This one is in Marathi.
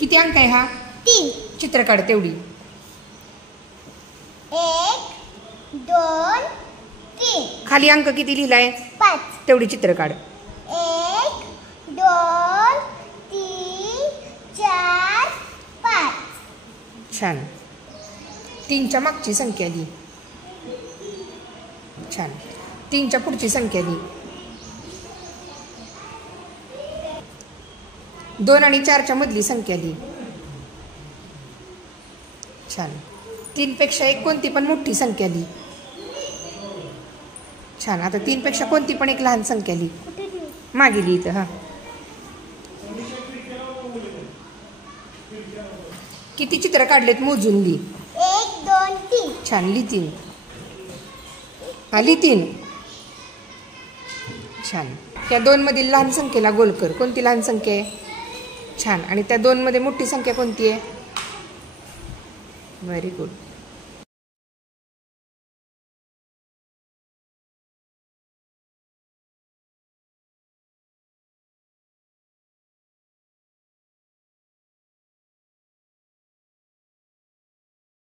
किती अंक आहे हा? 3. चित्र काढ तेवढी. 1 2 3. खाली अंक किती लिहिलाय? 5. तेवढी चित्र काढ. 1 2 3 4 5. छान. 3च्या मागची संख्या लिही. छान. 3च्या पुढची संख्या लिही. 2 आणि 4च्या मधली संख्या लिही. छान. 3 पेक्षा एक कोणती पण मोठी संख्या लिही. छान. आता 3 पेक्षा कोणती पण एक लहान संख्या लिही. मागे लिही इथं. हा, किती चित्र काढलेत मोजून लिही. 1 2 3. छान. लिही 3. हा, लिही 3. छान. त्या 2 मधील लहान संख्येला गोल कर. कोणती लहान संख्या आहे? छान. आणि त्या 2 मध्ये मोठी संख्या कोणती आहे? Very good.